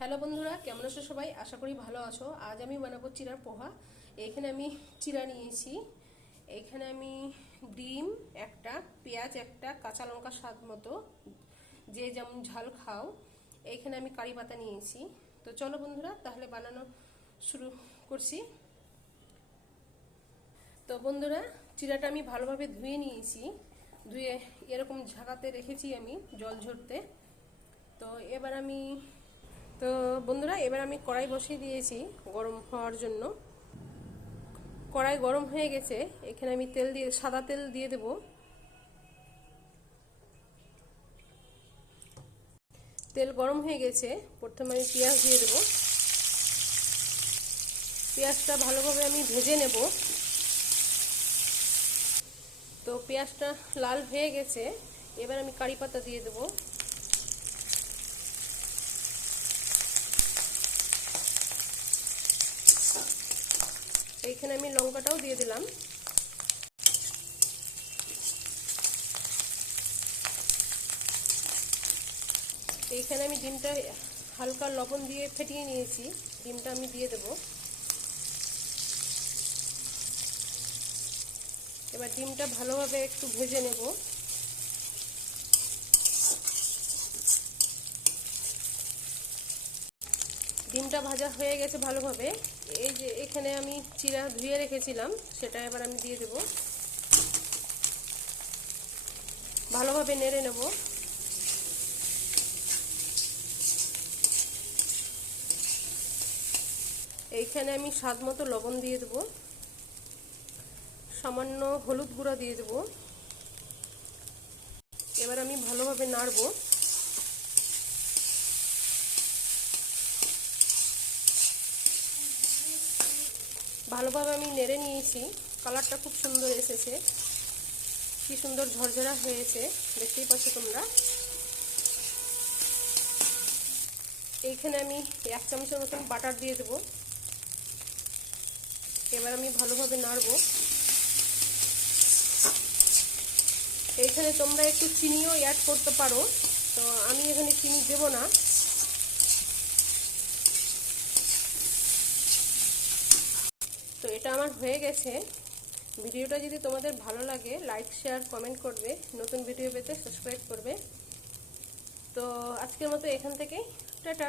Hello বন্ধুরা, কেমন আছো সবাই? আশা করি ভালো আছো। আজ আমি বানাবো চিড়ার পোহা। এখানে আমি চিড়া নিয়েছি, এখানে আমি ডিম একটা, পেঁয়াজ একটা, কাঁচা লঙ্কা স্বাদ মতো, যে যেমন ঝাল খাও। এইখানে আমি কারি পাতা নিয়েছি। তো চলো বন্ধুরা, তাহলে বানানো শুরু করছি। তো বন্ধুরা, চিড়াটা আমি ভালোভাবে ধুয়ে নিয়েছি, ধুয়ে এরকম ঝাঁকাতে রেখেছি আমি জল ঝরতে। তো বন্ধুরা, এবার আমি কড়াই বসিয়ে দিয়েছি গরম হওয়ার জন্য। কড়াই গরম হয়ে গেছে, এখানে আমি সাদা তেল দিয়ে দেব। তেল গরম হয়ে গেছে, প্রথমে আমি পেঁয়াজ দিয়ে দেব। পেঁয়াজটা ভালোভাবে আমি ভেজে নেব। তো পেঁয়াজটা লাল হয়ে গেছে, এবার আমি কারি পাতা দিয়ে দেব। এইখানে আমি লঙ্কাটাও দিয়ে দিলাম। এইখানে আমি ডিমটা হালকা লবণ দিয়ে ফেটিয়ে নিয়েছি, ডিমটা আমি দিয়ে দেব। এবার ডিমটা ভালোভাবে একটু ভেজে নেব। ডিমটা ভাজা হয়ে গেছে ভালোভাবে। এই যে এখানে আমি চিড়া ধুয়ে রেখেছিলাম, সেটা এবার আমি দিয়ে দেব। ভালোভাবে নেড়ে নেব। এইখানে আমি স্বাদ মতো লবণ দিয়ে দেব, সামান্য হলুদ গুঁড়া দিয়ে দেব। এবার আমি ভালোভাবে নাড়ব। ভালোভাবে আমি নেড়ে নিয়েছি, কালারটা খুব সুন্দর এসেছে, কি সুন্দর ঝরঝরা হয়েছে, দেখতেই পাচ্ছ তোমরা। এইখানে আমি 1 চামচের মতন বাটার দিয়ে দেব। এবার আমি ভালোভাবে নাড়ব। এইখানে তোমরা একটু চিনিও অ্যাড করতে পারো, তো আমি এখানে চিনি দেব না। তো এটা আমার হয়ে গেছে। ভিডিওটা যদি তোমাদের ভালো লাগে, লাইক শেয়ার কমেন্ট করবে, নতুন ভিডিও পেতে সাবস্ক্রাইব করবে। তো আজকের মতো এখান থেকেই টাটা।